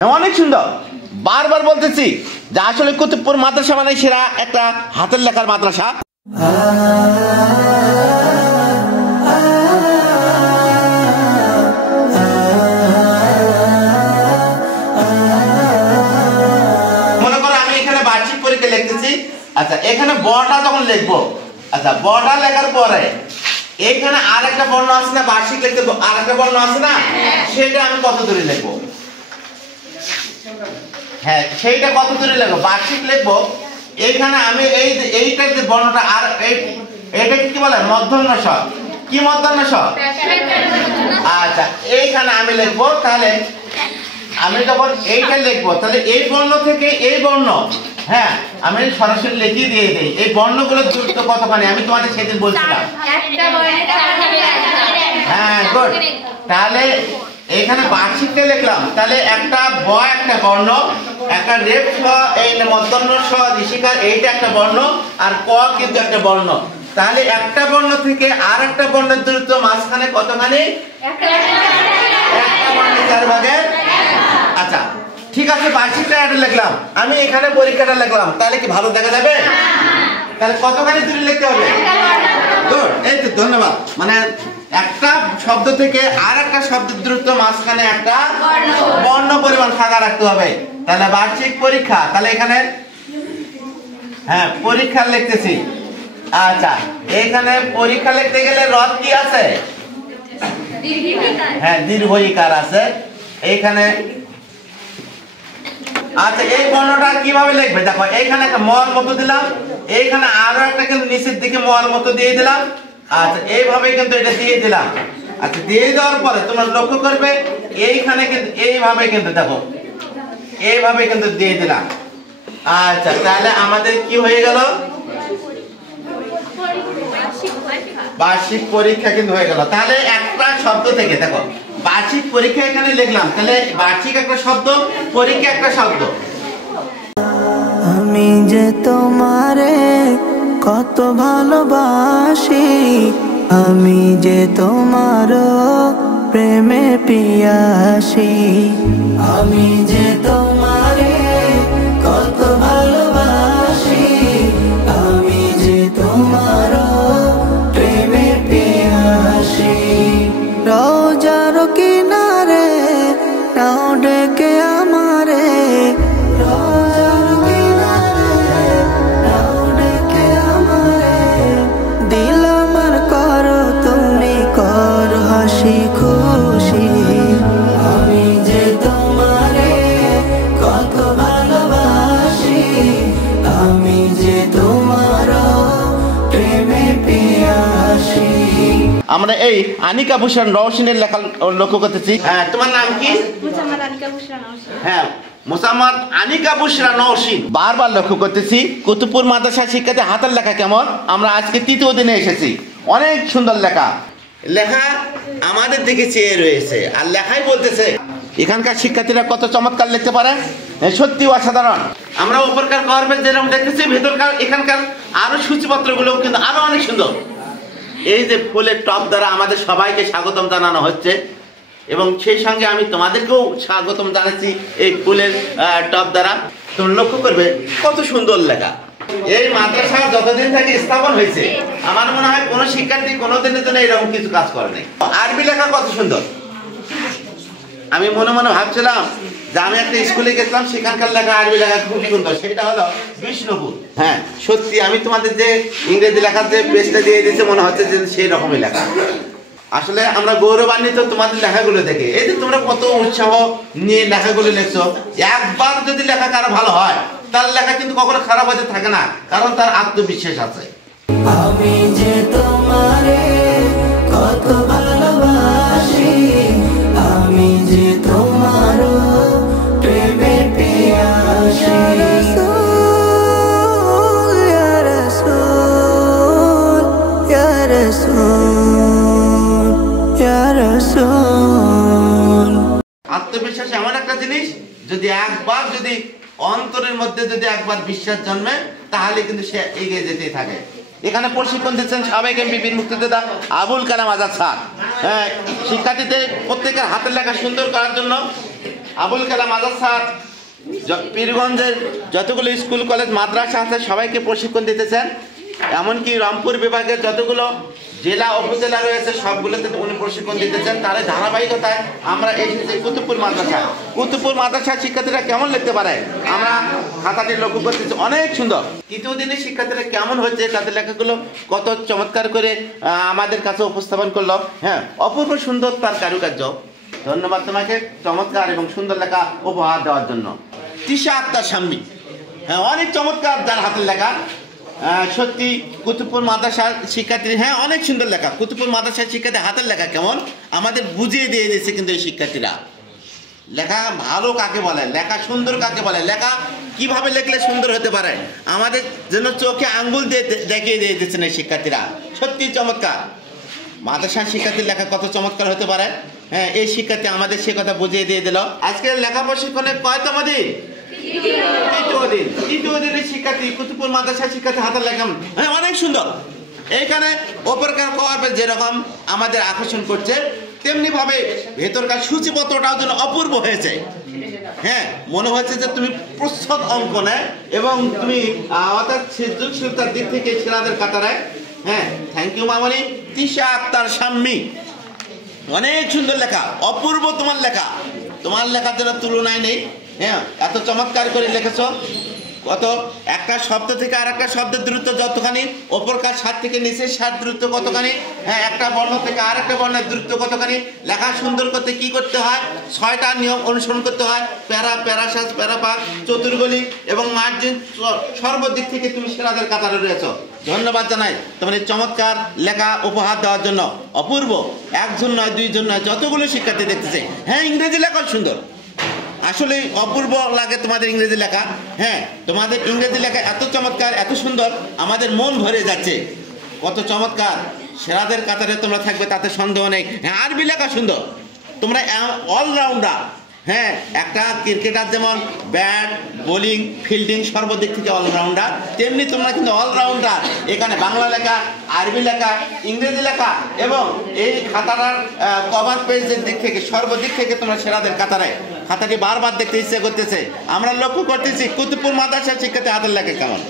অনেক সুন্দর। বারবার বলতেছি যে আসলে কুতুবপুর মাদ্রাসা মানে সেরা একটা হাতের লেখার মাদ্রাসা। মনে করো আমি এখানে বার্ষিক পরীক্ষা লিখতেছি। আচ্ছা, এখানে বটা যখন লিখবো, আচ্ছা বটা লেখার পরে এখানে আর একটা বর্ণ আছে না, বার্ষিক লিখতে আর একটা বর্ণ আছে না, সেটা আমি কত দূরে লিখবো? হ্যাঁ, সেইটা কত দূরে লিখবো? বার্ষিক লিখবো। এইখানে আমি এইটার যে বর্ণটা, আর এটা কি বলে? মধ্যাহ্ন স। কি মধ্যাহ্ন স? আচ্ছা, এইখানে আমি লিখবো। তাহলে আমি যখন এইটা লিখবো, তাহলে এই বর্ণ থেকে এই বর্ণ, হ্যাঁ আমি সরাসরি লিখিয়ে দিয়ে দিই। এই বর্ণগুলোর দূরত্ব কতখানি আমি তোমাদের সেদিন বলছিলাম। হ্যাঁ, গুড। তাহলে এখানে বার্ষিকটা লিখলাম। তাহলে একটা ব একটা বর্ণ, একটা রেপ স, এই মধ্যাহ্ন স ঋষিকার, এইটা একটা বর্ণ, আর ক কিন্তু একটা বর্ণ। তাহলে একটা বর্ণ থেকে আর একটা বর্ণের দূরত্ব মাঝখানে কতখানি? একটা বর্ণের 4 ভাগের। আচ্ছা ঠিক আছে, বার্ষিকটা এটা লিখলাম। আমি এখানে পরীক্ষাটা লিখলাম। তাহলে কি ভালো দেখা যাবে? তাহলে কতখানি দূরে লিখতে হবে? গুড, এই তো, ধন্যবাদ। মানে একটা শব্দ থেকে আর একটা শব্দের দূরত্ব মাঝখানে একটা বর্ণ পরিমাণ ফাঁকা রাখতে হবে। তাহলে বার্ষিক পরীক্ষা, তাহলে এখানে হ্যাঁ পরীক্ষা লিখতেছি। আচ্ছা, এখানে পরীক্ষা লিখতে গেলে রদ কি আছে? হ্যাঁ, দীর্ঘইকার আছে এইখানে। আচ্ছা, এই বর্ণটা কিভাবে লিখবে? দেখো, এইখানে একটা মর মতো দিলাম, এইখানে আরো একটা কিন্তু নিচের দিকে মর মতো দিয়ে দিলাম। আচ্ছা, এইভাবে কিন্তু এটা দিয়ে দিলাম। আচ্ছা, দিয়ে দেওয়ার পরে তোমরা লক্ষ্য করবে এইখানে কিন্তু এইভাবে কিন্তু দেখো, এইভাবে কিন্তু দিয়ে দিলাম। আচ্ছা, তাহলে আমাদের কি হয়ে গেল? বার্ষিক পরীক্ষা কিন্তু হয়ে গেল। তাহলে একটা শব্দ থেকে দেখো, বার্ষিক পরীক্ষা এখানে লিখলাম। তাহলে বার্ষিক একটা শব্দ, পরীক্ষা একটা শব্দ। আমি যে তোমারে কত ভালোবাসি, আমি যে তোমার প্রেমে পিয়াসি, আমি যে তোমারে কত ভালোবাসি, আমি যে তোমার প্রেমে পিয়াসি। রোজার কিনারে নাও ডেকে আমারে, রোজার কিনারে নাও ডেকে আমারে, দিল আমার করো তুমি কর হাসি খুশি, আমি যে তোমারে কত ভালোবাসি, আমি যে তোমার প্রেমে পিয়াসি। আমরা এই আনিকা ভূষণ রওশনের লেখা লক্ষ্য করতেছি। হ্যাঁ, তোমার নাম কি? মোসাম্মদ আনিকা বুশরা নওশিন। হ্যাঁ, মোসাম্মদ আনিকা বুশরা নওশিন। বারবার লক্ষ্য করতেছি কুতুবপুর মাদ্রাসা শিক্ষাতে হাতের লেখা কেমন। আমরা আজকে 3য় দিনে এসেছি। অনেক সুন্দর লেখা, লেখা আমাদের দিকে চেয়ে রয়েছে, আর লেখাই বলতেছে। এখানকার শিক্ষার্থীরা কত চমৎকার লিখতে পারে, সত্যি অসাধারণ। আমরা উপরকার কর্মের যেরকম দেখতেছি, ভেতরকার এখানকার আরো সূচিপত্রগুলো কিন্তু আরো অনেক সুন্দর। এই যে ফুলের টপ দ্বারা আমাদের সবাইকে স্বাগতম জানানো হচ্ছে, এবং সেই সঙ্গে আমি তোমাদেরকেও স্বাগতম জানাচ্ছি এই ফুলের টপ দ্বারা। তুমি লক্ষ্য করবে কত সুন্দর লেখা। এই মাদ্রাসা যতদিন থেকে স্থাপন হয়েছে, আমার মনে হয় কোনো শিক্ষার্থী কোনোদিনের জন্য এরকম কিছু কাজ করে নাই। আরবি লেখা কত সুন্দর। আমি মনে মনে ভাবছিলাম যে আমি একটা স্কুলে গেছিলাম, সেখানকার লেখা আরবি লেখা খুব সুন্দর। সেটা হলো বিষ্ণুপুর। হ্যাঁ সত্যি, আমি তোমাদের যে ইংরেজি লেখার যে পেজটা দিয়ে দিয়েছে, মনে হচ্ছে যে সেই রকমই লেখা। আসলে আমরা গৌরবান্বিত তোমাদের লেখাগুলো দেখে। এই যে তোমরা কত উৎসাহ নিয়ে লেখাগুলো লিখছো। একবার যদি লেখা কারো ভালো হয়, তার লেখা কিন্তু কখনো খারাপ হতে থাকে না, কারণ তার আত্মবিশ্বাস আছে। আমি যে তোমারে কত ভালোবাসি, আমি যে তোমার প্রেমে পিয়াসি। ইয়া রাসূল, ইয়া রাসূল, ইয়া রাসূল। আত্মবিশ্বাস এমন একটা জিনিস, যদি একবার যদি অন্তরের মধ্যে যদি একবার বিশ্বাস জন্মে, তাহলে কিন্তু সে এগিয়ে যেতেই থাকে। এখানে প্রশিক্ষণ দিচ্ছেন সাবেক এমপি বীর মুক্তিযোদ্ধা আবুল কালাম আজাদ স্যার। শিক্ষার্থীদের প্রত্যেকের হাতের লেখা সুন্দর করার জন্য আবুল কালাম আজাদ স্যার পীরগঞ্জের যতগুলো স্কুল কলেজ মাদ্রাসা আছে সবাইকে প্রশিক্ষণ দিতেছেন, এমনকি রংপুর বিভাগের যতগুলো জেলা উপজেলা রয়েছে সবগুলোতে উনি প্রশিক্ষণ দিতেছেন। তার ধারাবাহিকতায় আমরা এসেছি কুতুবপুর মাদ্রাসা। কুতুবপুর মাদ্রাসার শিক্ষার্থীরা কেমন লিখতে পারে আমরা খাতাটি লক্ষ্য করতেছি, অনেক সুন্দর। তৃতীয় দিনের শিক্ষার্থীরা কেমন হচ্ছে, তাদের লেখাগুলো কত চমৎকার করে আমাদের কাছে উপস্থাপন করলো। হ্যাঁ, অপূর্ব সুন্দর তার কারুকার্য। ধন্যবাদ তোমাকে চমৎকার এবং সুন্দর লেখা উপহার দেওয়ার জন্য। তিশা আক্তার শাম্মী, হ্যাঁ অনেক চমৎকার যার হাতের লেখা। সত্যি কুতুবপুর মাদ্রাসার শিক্ষার্থী, হ্যাঁ অনেক সুন্দর লেখা। কুতুবপুর মাদ্রাসার শিক্ষার্থী হাতের লেখা কেমন আমাদের বুঝিয়ে দিয়ে দিয়েছে কিন্তু এই শিক্ষার্থীরা। লেখা ভালো কাকে বলে, লেখা সুন্দর কাকে বলে, লেখা কিভাবে লিখলে সুন্দর হতে পারে আমাদের যেন চোখে আঙ্গুল দিয়ে দেখিয়ে দিয়ে দিচ্ছেন এই শিক্ষার্থীরা। সত্যি চমৎকার। মাদ্রাসার শিক্ষার্থীর লেখা কত চমৎকার হতে পারে, হ্যাঁ এই শিক্ষার্থী আমাদের সে কথা বুঝিয়ে দিয়ে দিল। আজকের লেখা প্রশিক্ষণের কয়তম দিন? তৃতীয় দিনের শিক্ষার্থী কুতুবপুর মাদ্রাসার শিক্ষার্থী হাতের লেখা, হ্যাঁ অনেক সুন্দর। এইখানে ওপরকার কভার যেরকম আমাদের আকর্ষণ করছে তেমনি ভাবে ভেতরকার সূচিপত্রটাও যেন অপূর্ব হয়েছে। হ্যাঁ মনে হচ্ছে যে তুমি প্রচ্ছদ অঙ্কনে এবং তুমি অর্থাৎ সৃজনশীলতার দিক থেকে ছেলেদের কাতারে। হ্যাঁ থ্যাংক ইউ মামনি। তিশা আক্তার শাম্মী, অনেক সুন্দর লেখা, অপূর্ব তোমার লেখা, তোমার লেখার জন্য তুলনায় নেই। হ্যাঁ এত চমৎকার করে লিখেছ। কত একটা শব্দ থেকে আর একটা শব্দের দূরত্ব যতখানি, ওপরকার সাত থেকে নিচের সাত দূরত্ব কতখানি, হ্যাঁ একটা বর্ণ থেকে আর একটা বর্ণের দূরত্ব কতখানি। লেখা সুন্দর করতে কি করতে হয়? 6টা নিয়ম অনুসরণ করতে হয়। প্যারা, প্যারাসাজ, প্যারাপাক, চতুর্গলি এবং মার্জিন সর্বদিক থেকে তুমি সেরাদের কাতারে রয়েছ। ধন্যবাদ জানাই তোমার এই চমৎকার লেখা উপহার দেওয়ার জন্য। অপূর্ব, একজন নয় দুইজন নয় যতগুলো শিক্ষার্থী দেখতেছে। হ্যাঁ ইংরেজি লেখা সুন্দর, আসলে অপূর্ব লাগে তোমাদের ইংরেজি লেখা। হ্যাঁ তোমাদের ইংরেজি লেখা এত চমৎকার, এত সুন্দর, আমাদের মন ভরে যাচ্ছে। কত চমৎকার, সেরাদের কাতারে তোমরা থাকবে তাতে সন্দেহ নেই। হ্যাঁ আরবি লেখা সুন্দর, তোমরা অলরাউন্ডার। হ্যাঁ একটা ক্রিকেটার যেমন ব্যাট, বোলিং, ফিল্ডিং সর্বদিক থেকে অলরাউন্ডার, তেমনি তোমরা কিন্তু অলরাউন্ডার। এখানে বাংলা লেখা, আরবি লেখা, ইংরেজি লেখা এবং এই খাতাটার কভার পেজের দিক থেকে সর্বদিক থেকে তোমরা সেরাদের কাতারে। খাতাটি বারবার দেখতে ইচ্ছে করতেছে। আমরা লক্ষ্য করতেছি কুতুবপুর মাদ্রাসার শিক্ষার্থী হাতের লেখা কেমন,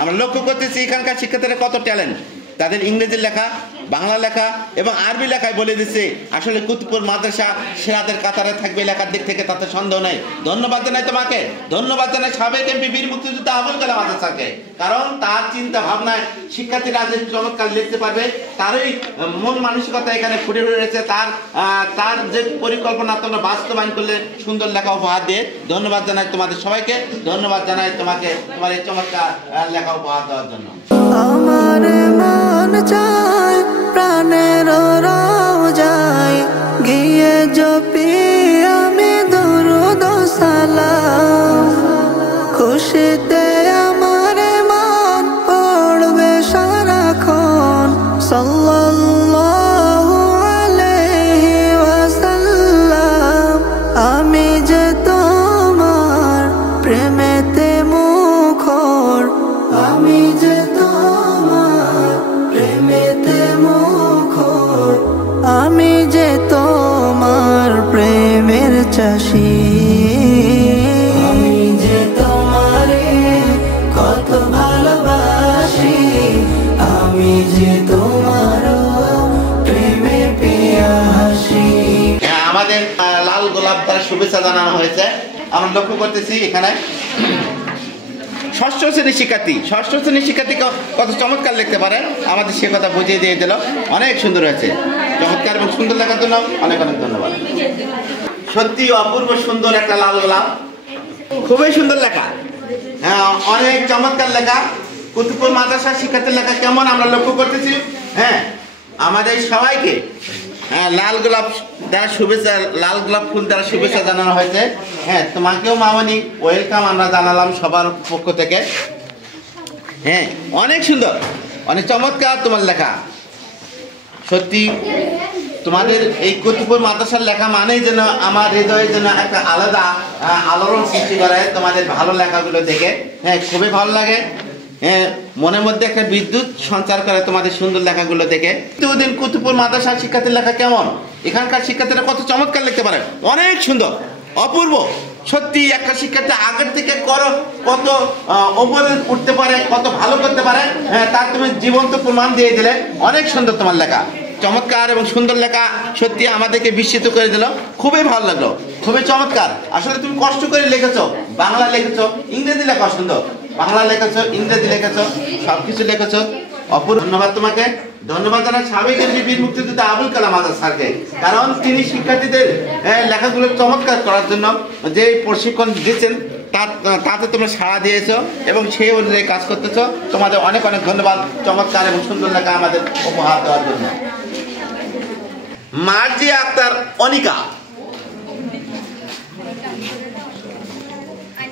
আমরা লক্ষ্য করতেছি এখানকার শিক্ষার্থীরা কত ট্যালেন্ট। তাদের ইংরেজি লেখা, বাংলা লেখা এবং আরবি লেখায় বলে দিচ্ছে আসলে কুতুবপুর মাদ্রাসা সেরাদের কাতারে থাকবে লেখার দিক থেকে, তাতে সন্দেহ নেই। ধন্যবাদ জানাই তোমাকে, ধন্যবাদ জানাই সাবেক এমপি বীর মুক্তিযোদ্ধা আবুল কালাম আজাদ স্যারকে। কারণ তার চিন্তা ভাবনায় শিক্ষার্থীরা যে চমৎকার লিখতে পারবে তারই মন মানসিকতা এখানে ফুটে রয়েছে। তার যে পরিকল্পনা তোমরা বাস্তবায়ন করলে সুন্দর লেখা উপহার দিয়ে। ধন্যবাদ জানাই তোমাদের সবাইকে, ধন্যবাদ জানাই তোমাকে তোমার এই চমৎকার লেখা উপহার দেওয়ার জন্য। আমার মন চায় প্রাণের রওজায় গিয়ে জপি আমি দরুদ সালাম। খুশিতে আমার মন পড়বে সারাক্ষণ সাল্লাল্লাহু আলাইহি ওয়াসাল্লাম। আমি যে তোমার প্রেমেতে মুখর, আমি যে তোমার প্রেমেতে মুখর, আমি যে তোমার প্রেমের চাষি। আমি যে তোমারে কত ভালোবাসি, আমি যে তোমার প্রেমে পিয়াসি। আমাদের লাল গোলাপ দ্বারা শুভেচ্ছা জানানো হয়েছে। আমরা লক্ষ্য করতেছি এখানে ষষ্ঠ শ্রেণীর শিক্ষার্থী কত চমৎকার লিখতে পারে আমাদের সে কথা বুঝিয়ে দিয়ে দিল। অনেক সুন্দর হয়েছে, চমৎকার এবং সুন্দর লেখার জন্য অনেক অনেক ধন্যবাদ। সত্যি অপূর্ব সুন্দর একটা লাল গোলাপ, খুবই সুন্দর লেখা। হ্যাঁ অনেক চমৎকার লেখা। কুতুবপুর মাদ্রাসার শিক্ষার্থীর লেখা কেমন আমরা লক্ষ্য করতেছি। হ্যাঁ আমাদের সবাইকে লাল গোলাপ দ্বারা শুভেচ্ছা, লাল গোলাপ ফুল দ্বারা শুভেচ্ছা জানানো হয়েছে। হ্যাঁ তোমাকেও মামনি ওয়েলকাম আমরা জানালাম সবার পক্ষ থেকে। হ্যাঁ অনেক সুন্দর, অনেক চমৎকার তোমার লেখা। সত্যি তোমাদের এই কুতুবপুর মাদ্রাসার লেখা মানেই যেন আমার হৃদয়ে যেন একটা আলাদা আলোড়ন সৃষ্টি করে তোমাদের ভালো লেখাগুলো দেখে। হ্যাঁ খুবই ভালো লাগে, হ্যাঁ মনের মধ্যে একটা বিদ্যুৎ সঞ্চার করে তোমাদের সুন্দর লেখাগুলো দেখে। প্রতিদিন কুতুবপুর মাদ্রাসার শিক্ষার্থীর লেখা কেমন, এখানকার শিক্ষার্থীরা কত চমৎকার লিখতে পারে, অনেক সুন্দর, অপূর্ব। সত্যি একটা শিক্ষার্থী আগের থেকে কত ওপরে উঠতে পারে, কত ভালো করতে পারে, তার তুমি জীবন্ত প্রমাণ দিয়ে দিলে। অনেক সুন্দর তোমার লেখা, চমৎকার এবং সুন্দর লেখা, সত্যি আমাদেরকে বিস্মিত করে দিল। খুবই ভালো লাগলো, খুবই চমৎকার। আসলে তুমি কষ্ট করে লিখেছো, বাংলা লিখেছো, ইংরেজি লেখা সুন্দর, বাংলা লিখেছো, ইংরেজি লিখেছো, সবকিছু লিখেছো। অপূর্ব, ধন্যবাদ তোমাকে। ধন্যবাদ জানাই সাবেক বীর মুক্তিযোদ্ধা আবুল কালাম আজাদ স্যারকে, কারণ তিনি শিক্ষার্থীদের লেখাগুলো চমৎকার করার জন্য যে প্রশিক্ষণ দিচ্ছেন তাতে তোমরা সাড়া দিয়েছো এবং সেই অনুযায়ী কাজ করতেছো। তোমাদের অনেক অনেক ধন্যবাদ চমৎকার এবং সুন্দর লেখা আমাদের উপহার দেওয়ার জন্য। মার্জিয়া আক্তার অনিকা,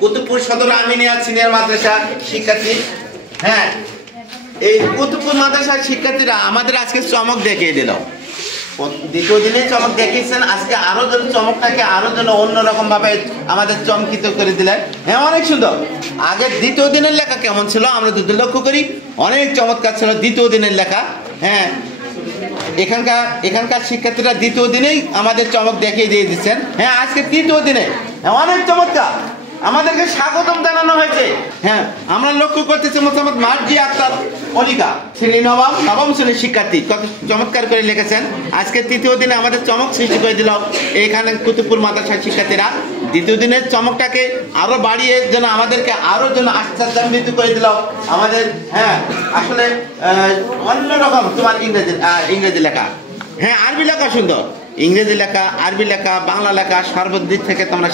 কুতুবপুর সদর আমিনিয়া সিনিয়র মাদ্রাসা শিক্ষার্থী। হ্যাঁ, এই কুতুবপুর মাদ্রাসার শিক্ষার্থীরা আমাদের আজকে চমক দেখিয়ে দিল। দ্বিতীয় দিনে চমক দেখিয়েছেন, আজকে আরো যেন চমকটাকে আরো যেন অন্যরকম ভাবে আমাদের চমকিত করে দিলেন। হ্যাঁ, অনেক সুন্দর। আগে দ্বিতীয় দিনের লেখা কেমন ছিল আমরা যদি লক্ষ্য করি, অনেক চমৎকার ছিল দ্বিতীয় দিনের লেখা। হ্যাঁ, এখানকার শিক্ষার্থীরা দ্বিতীয় দিনেই আমাদের চমক দেখিয়ে দিয়ে দিচ্ছেন। হ্যাঁ, আজকে তৃতীয় দিনে অনেক চমৎকার আমাদেরকে স্বাগতম জানানো হয়েছে। হ্যাঁ, আমরা লক্ষ্য করতেছি মোহাম্মদ মার্জিয়া আক্তার অনিকা, শ্রেণী নবম শ্রেণীর শিক্ষার্থী, কত চমৎকার করে লিখেছেন। আজকে তৃতীয় দিনে আমাদের চমক সৃষ্টি করে দিল এখানে কুতুবপুর মাদ্রাসার শিক্ষার্থীরা। দ্বিতীয় দিনের চমকটাকে আরো বাড়িয়ে যেন আমাদেরকে আরো যেন আশ্চর্যান্বিত করে দিল আমাদের। হ্যাঁ, আসলে অন্যরকম তোমার ইংরেজি লেখা। হ্যাঁ, আরবি লেখা সুন্দর, ইংরেজি লেখা, আরবি লেখা, বাংলা লেখা, সর্বদিক থেকে তোমরা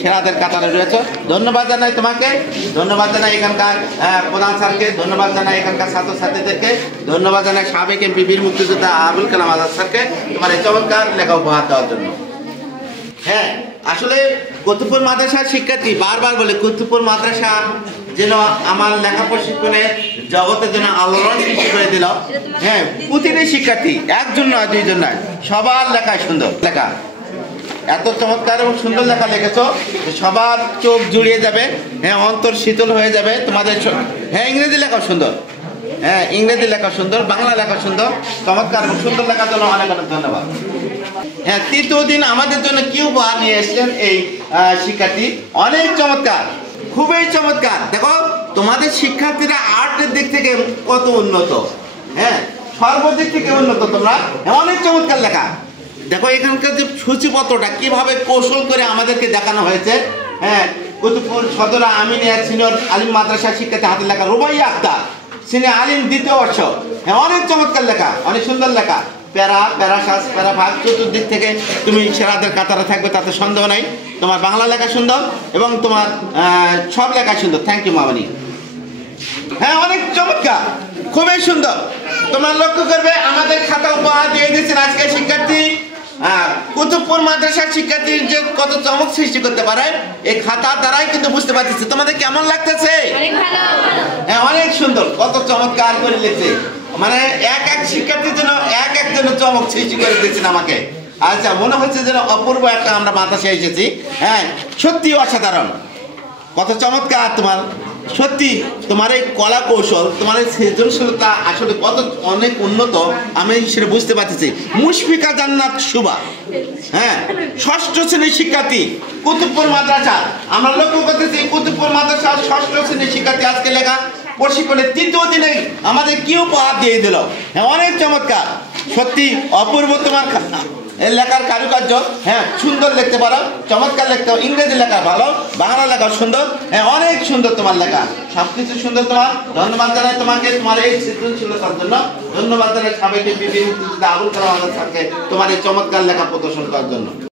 সেরাদের কাতারে রয়েছে। ধন্যবাদ জানাই তোমাকে, ধন্যবাদ জানাই এখানকার প্রধান স্যারকে, ধন্যবাদ জানাই এখানকার ছাত্রছাত্রীদেরকে, ধন্যবাদ জানাই সাবেক এমপি বীর মুক্তিযোদ্ধা আবুল কালাম আজাদ স্যারকে তোমার এই চমৎকার লেখা উপহার দেওয়ার জন্য। হ্যাঁ, আসলে কুতুবপুর মাদ্রাসার শিক্ষার্থী বারবার বলে কুতুবপুর মাদ্রাসা যেন আমার লেখা প্রশিক্ষণের জগতের জন্য আলোড়ন সৃষ্টি করে দিল। হ্যাঁ, প্রতিটি শিক্ষার্থী, একজন নয় দুইজন নয়, সবার লেখায় সুন্দর লেখা, এত চমৎকার এবং সুন্দর লেখা লিখেছো সবার চোখ জুড়িয়ে যাবে। হ্যাঁ, অন্তর শীতল হয়ে যাবে তোমাদের। হ্যাঁ, ইংরেজি লেখা সুন্দর, হ্যাঁ ইংরেজি লেখা সুন্দর, বাংলা লেখা সুন্দর, চমৎকার এবং সুন্দর লেখার জন্য অনেক অনেক ধন্যবাদ। হ্যাঁ, তৃতীয় দিন আমাদের জন্য কি উপহার নিয়ে এসেছেন এই শিক্ষার্থী, অনেক চমৎকার, খুবই চমৎকার। দেখো তোমাদের শিক্ষার্থীরা আর্টের দিক থেকে কত উন্নত, হ্যাঁ সর্বদিক থেকে উন্নত তোমরা। অনেক চমৎকার লেখা। দেখো এখানকার যে সূচিপত্রটা কিভাবে কৌশল করে আমাদেরকে দেখানো হয়েছে। হ্যাঁ, কুতুবপুর সদর আমিনিয়া সিনিয়র আলিম মাদ্রাসা শিক্ষার্থী হাতের লেখা রুবাইয়া আক্তার, সিনিয়র আলিম দ্বিতীয় বর্ষ। হ্যাঁ, অনেক চমৎকার লেখা, অনেক সুন্দর লেখা। প্যারাসাস প্যারাভাগ চতুর্দিক থেকে তুমি সেরাদের কাতারে থাকবে, তাতে সন্দেহ নাই। তোমার বাংলা লেখা সুন্দর এবং তোমার সব লেখা সুন্দর। থ্যাংক ইউ মামনি। হ্যাঁ, অনেক চমৎকার, খুবই সুন্দর। তোমরা লক্ষ্য করবে আমাদের খাতা উপহার দিয়ে দিচ্ছেন আজকে শিক্ষার্থী। কুতুবপুর মাদ্রাসার শিক্ষার্থীর যে কত চমক সৃষ্টি করতে পারে এই খাতার দ্বারাই কিন্তু বুঝতে পারতেছি। তোমাদের কেমন লাগতেছে? হ্যাঁ, অনেক সুন্দর, কত চমৎকার করে লিখছে। মানে এক শিক্ষার্থীর জন্য এক জন্য চমক সৃষ্টি করে দিয়েছেন আমাকে। আচ্ছা, মনে হচ্ছে যেন অপূর্ব একটা আমরা মাদ্রাসায় এসেছি। হ্যাঁ, সত্যি অসাধারণ, কত চমৎকার তোমার। সত্যি তোমার এই কলা কৌশল, তোমার এই সৃজনশীলতা আসলে কত অনেক উন্নত আমি সেটা বুঝতে পারতেছি। মুশফিকা জান্নাত শুভা, হ্যাঁ ষষ্ঠ শ্রেণীর শিক্ষার্থী কুতুবপুর মাদ্রাসা। আমরা লক্ষ্য করতেছি কুতুবপুর মাদ্রাসার ষষ্ঠ শ্রেণীর শিক্ষার্থী আজকে লেখা প্রশিক্ষণের তৃতীয় দিনে আমাদের কি উপহার দিয়ে দিল। হ্যাঁ, অনেক চমৎকার, সত্যি অপূর্ব তোমার লেখার কারুকার্য। হ্যাঁ, সুন্দর লিখতে পারো, চমৎকার লিখতে পারো, ইংরেজি লেখা ভালো, বাংলা লেখা সুন্দর। হ্যাঁ, অনেক সুন্দর তোমার লেখা, সবকিছু সুন্দর তোমার। ধন্যবাদ জানাই তোমাকে তোমার এই সৃজনশীলতার জন্য। ধন্যবাদ জানাই সাবেক বীর মুক্তিযোদ্ধা আবুল কালাম আজাদ স্যারকে তোমার এই চমৎকার লেখা প্রদর্শন করার জন্য।